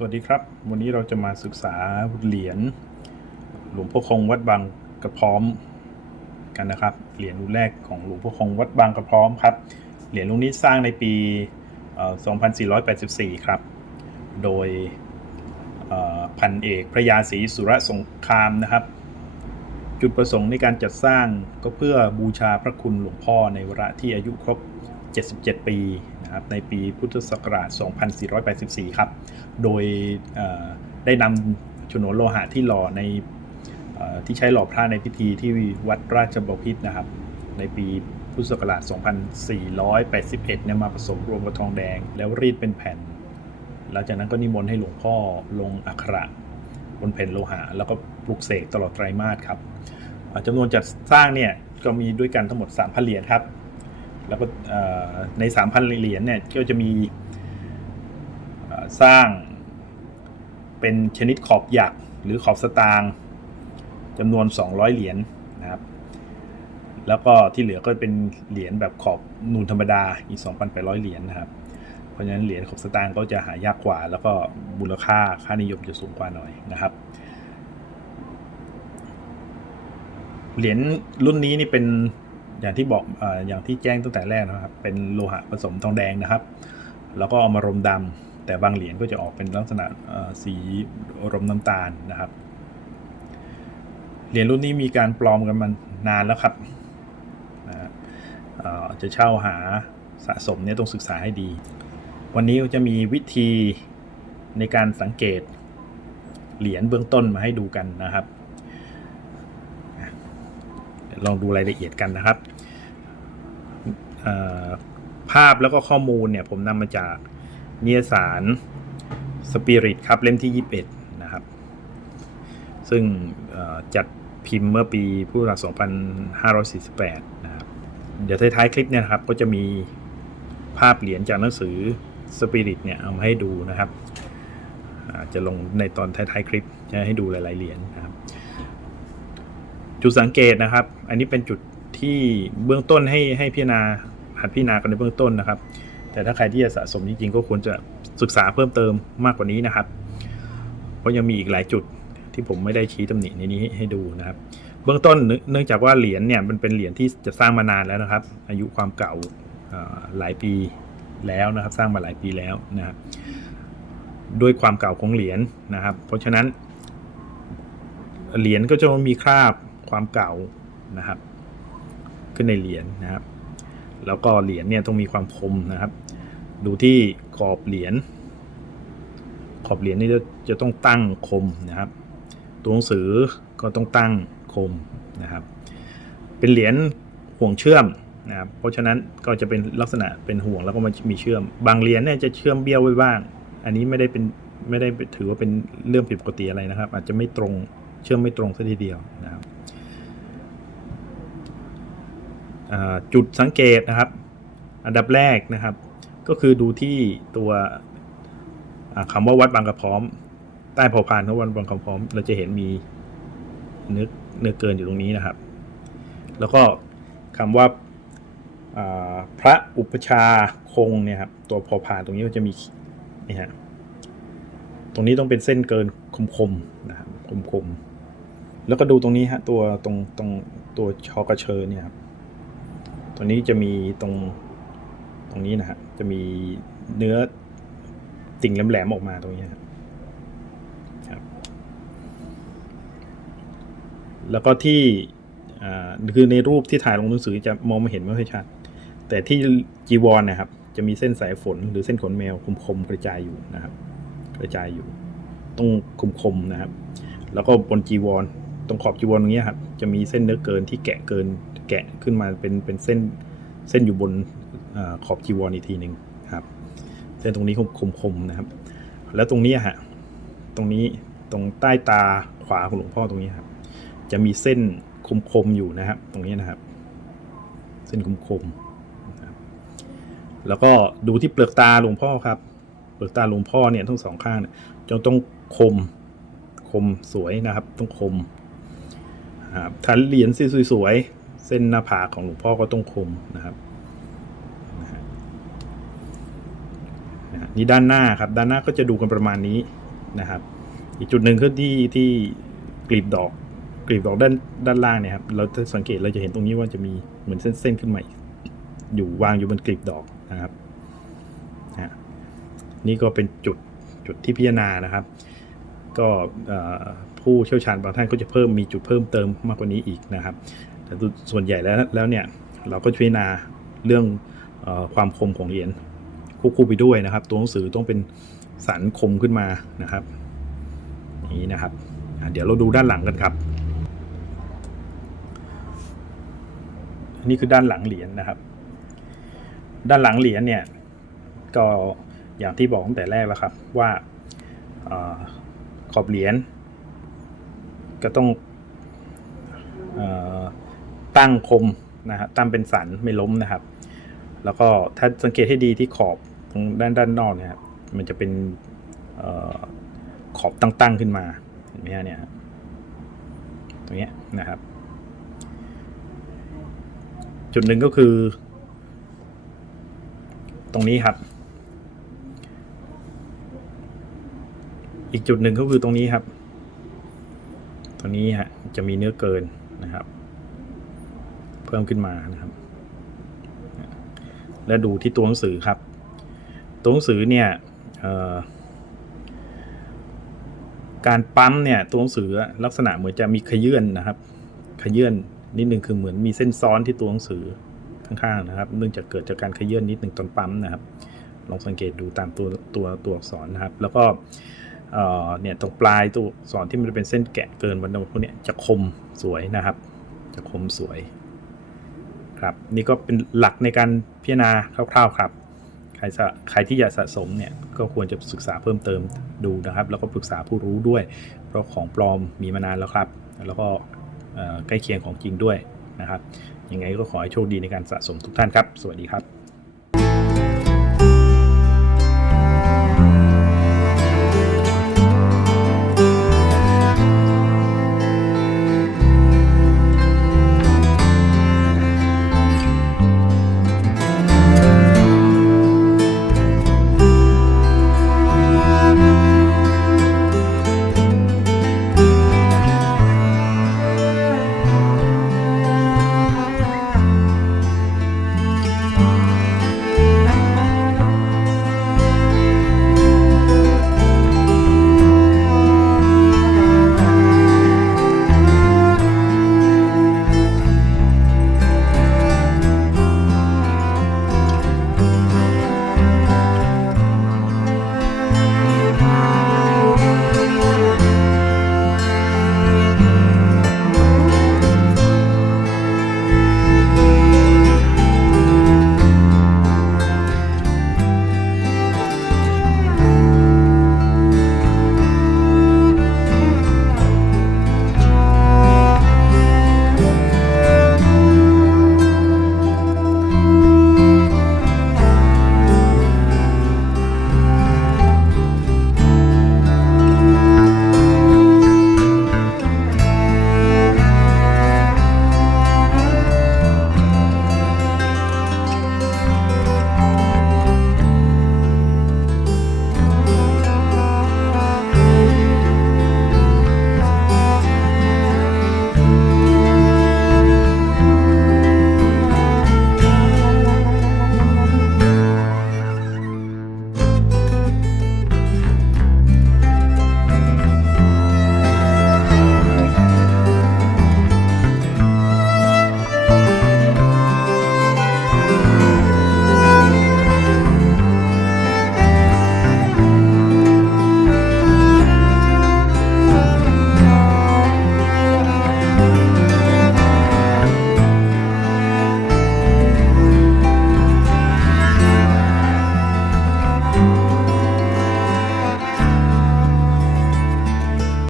สวัสดีครับ วันนี้เราจะมาศึกษาเหรียญหลวงพ่อคงวัดบางกระพร้อมกันนะครับ เหรียญรุ่นแรกของหลวงพ่อคงวัดบางกระพร้อมครับ เหรียญรุ่นนี้สร้างในปี 2484 ครับ โดยพันเอกพระยาศรีสุรสงครามนะครับ จุดประสงค์ในการจัดสร้างก็เพื่อบูชาพระคุณหลวงพ่อในวระที่อายุครบ 77 ปี นะครับในปีพุทธศักราช 2484 ครับ โดยได้นำฉนวนโลหะที่หล่อในอที่ใช้หล่อพระในพิธีที่วัดราชบพิตรนะครับ ในปีพุทธศักราช 2481 เนี่ยมาผสมรวมกับทองแดง แล้วรีดเป็นแผ่น หลังจากนั้นก็นิมนต์ให้หลวงพ่อลงอักขระบนแผ่นโลหะ แล้วก็ปลุกเสกตลอดไตรมาสครับจำนวนจัดสร้างเนี่ยก็มีด้วยกันทั้งหมด3,000เหรียญครับ แล้วก็เอ่อใน 3,000 เหรียญเนี่ยก็จะมีสร้างเป็นชนิดขอบหยักหรือขอบสตางค์จำนวน 200 เหรียญนะครับ แล้วก็ที่เหลือก็เป็นเหรียญแบบขอบนูนธรรมดาอีก 2,800 เหรียญนะครับ เพราะฉะนั้นเหรียญขอบสตางค์ก็จะหายากกว่า แล้วก็มูลค่าค่านิยมจะสูงกว่าหน่อยนะครับ เหรียญรุ่นนี้นี่เป็น อย่างที่บอกออย่างที่แจ้งตั้งแต่แรกนะครับ เป็นโลหะผสมทองแดงนะครับ แล้วก็เอามารมดำแต่บางเหรียญก็จะออกเป็นลักษณะเอ่อสีรมน้ำตาลนะครับ เหรียญรุ่นนี้มีการปลอมกันมานานแล้วครับนะจะเช่าหาสะสมเนี่ยต้องศึกษาให้ดี วันนี้จะมีวิธีในการสังเกตเหรียญเบื้องต้นมาให้ดูกันนะครับ ลองดูรายละเอียดกันนะครับภาพแล้วก็ข้อมูลเนี่ยผมนำมาจากนิยสารสปิริตครับเล่มที่ 21 นะครับ ซึ่งจัดพิมพ์เมื่อปีพุทธศักราช2548 นะครับ เดี๋ยวท้ายๆคลิปเนี่ยครับ ก็จะมีภาพเหรียญจากหนังสือสปิริตเนี่ยเอามาให้ดูนะครับจะลงในตอนท้ายๆคลิปจะให้ดูหลายๆเหรียญนะครับ จุดสังเกตนะครับ อันนี้เป็นจุดที่เบื้องต้นให้ให้พิจารณาหัดพิจารณากันในเบื้องต้นนะครับ แต่ถ้าใครที่จะสะสมจริงๆก็ควรจะศึกษาเพิ่มเติมมากกว่านี้นะครับ เพราะยังมีอีกหลายจุดที่ผมไม่ได้ชี้ตำหนิในนี้ให้ดูนะครับ เบื้องต้นเนื่องจากว่าเหรียญเนี่ยมันเป็นเหรียญที่จะสร้างมานานแล้วนะครับ อายุความเก่าหลายปีแล้วนะครับ สร้างมาหลายปีแล้วนะครับด้วยความเก่าของเหรียญนะครับ เพราะฉะนั้นเหรียญก็จะมีคราบ ความเก่านะครับ ขึ้นในเหรียญนะครับ แล้วก็เหรียญเนี่ยต้องมีความคมนะครับ ดูที่ขอบเหรียญขอบเหรียญนี่จะจะต้องตั้งคมนะครับ ตัวหนังสือก็ต้องตั้งคมนะครับ เป็นเหรียญห่วงเชื่อมนะครับเพราะฉะนั้นก็จะเป็นลักษณะเป็นห่วงแล้วก็มันมีเชื่อม บางเหรียญเนี่ยจะเชื่อมเบี้ยวไว้บ้าง อันนี้ไม่ได้เป็นไม่ได้ถือว่าเป็นเรื่องผิดปกติอะไรนะครับ อาจจะไม่ตรงเชื่อมไม่ตรงซะทีเดียวนะครับอ่า จุดสังเกตนะครับ อันดับแรกนะครับ ก็คือดูที่ตัวอ่าคำว่าวัดบางกระพร้อม ใต้พอพานของวัดบางกระพร้อม เราจะเห็นมีเนื้อเนื้อเกินอยู่ตรงนี้นะครับ แล้วก็คำว่าอ่าพระอุปชาคงเนี่ยครับตัวพอพานตรงนี้ก็จะมีนี่ฮะตรงนี้ต้องเป็นเส้นเกินคมๆนะครับคมๆแล้วก็ดูตรงนี้ฮะตัวตรงตรงตัวชอกระเชอเนี่ยครับ ตัวนี้จะมีตรงตรงนี้นะฮะจะมีเนื้อติ่งแหลมๆออกมาตรงนี้ครับ แล้วก็ที่คือในรูปที่ถ่ายลงหนังสือจะมองไม่เห็นไม่ค่อยชัด แต่ที่จีวรนะครับ จะมีเส้นสายฝนหรือเส้นขนแมวคมๆกระจายอยู่นะครับ กระจายอยู่ตรงคมๆนะครับ แล้วก็บนจีวรตรงขอบจีวรตรงนี้ครับ จะมีเส้นเนื้อเกินที่แกะเกิน แกะขึ้นมาเป็นเป็นเส้นเส้นอยู่บนอขอบจีวรอีกทีหนึ่งครับ เส้นตรงนี้คมๆนะครับ แล้วตรงนี้ฮะตรงนี้ตรงใต้ตาขวาของหลวงพ่อตรงนี้ครับ จะมีเส้นคมๆอยู่นะครับ ตรงนี้นะครับ เส้นคมๆนะครับแล้วก็ดูที่เปลือกตาหลวงพ่อครับเปลือกตาหลวงพ่อเนี่ยทั้งสองข้างเนี่ยจะต้องคมคมสวยนะครับ ต้องคมครับถ้าเหรียญสวยๆ เส้นหน้าผากของหลวงพ่อก็ต้องคมนะครับนี่ด้านหน้าครับ ด้านหน้าก็จะดูกันประมาณนี้นะครับ อีกจุดหนึ่งคือที่ที่กลีบดอกกลีบดอกด้านด้านล่างเนี่ยครับ เราจะสังเกตเราจะเห็นตรงนี้ว่าจะมีเหมือนเส้นๆขึ้นมาอยู่วางอยู่บนกลีบดอกนะครับนี่ก็เป็นจุดจุดที่พิจารณานะครับ ก็ผู้เชี่ยวชาญบางท่านก็จะเพิ่มมีจุดเพิ่มเติมมากกว่านี้อีกนะครับ แต่ส่วนใหญ่แล้วแล้วเนี่ยเราก็พิจารณาเรื่องอความคมของเหรียญควบคู่ไปด้วยนะครับ ตัวหนังสือต้องเป็นสันคมขึ้นมานะครับนี้นะครับ เดี๋ยวเราดูด้านหลังกันครับ อันนี้คือด้านหลังเหรียญนะครับ ด้านหลังเหรียญเนี่ยก็อย่างที่บอกตั้งแต่แรกแล้วครับว่าอขอบเหรียญก็ต้องอ ตั้งคมนะครับตั้งเป็นสันไม่ล้มนะครับ แล้วก็ถ้าสังเกตให้ดีที่ขอบตรงด้านด้านนอกเนี่ยครับมันจะเป็นออขอบตั้งๆขึ้นมาเห็นไหมฮะเนี่ยตรงนี้นะครับ จุดหนึ่งก็คือ ตรงนี้ครับ อีกจุดหนึ่งก็คือตรงนี้ครับ ตรงนี้ฮะจะมีเนื้อเกินนะครับ เพิ่มขึ้นมานะครับ และดูที่ตัวหนังสือครับ ตัวหนังสือเนี่ยการปั๊มเนี่ยตัวหนังสือลักษณะเหมือนจะมีขยื่นนะครับ ขยื่นนิดนึงคือเหมือนมีเส้นซ้อนที่ตัวหนังสือข้างๆนะครับ เนื่องจากเกิดจากการขยื่นนิดหนึ่งตอนปั๊มนะครับ ลองสังเกตดูตามตัวตัวตัวอักษรนะครับ แล้วก็เเนี่ยตรงปลายตัวอักษรที่มันเป็นเส้นแกะเกินบนพวกเนี้ยจะคมสวยนะครับ จะคมสวย ครับนี่ก็เป็นหลักในการพิจารณาคร่าวๆครับ ใครใครที่อยากสะสมเนี่ยก็ควรจะศึกษาเพิ่มเติมดูนะครับ แล้วก็ปรึกษาผู้รู้ด้วย เพราะของปลอมมีมานานแล้วครับ แล้วก็ใกล้เคียงของจริงด้วยนะครับยังไงก็ขอให้โชคดีในการสะสมทุกท่านครับ สวัสดีครับ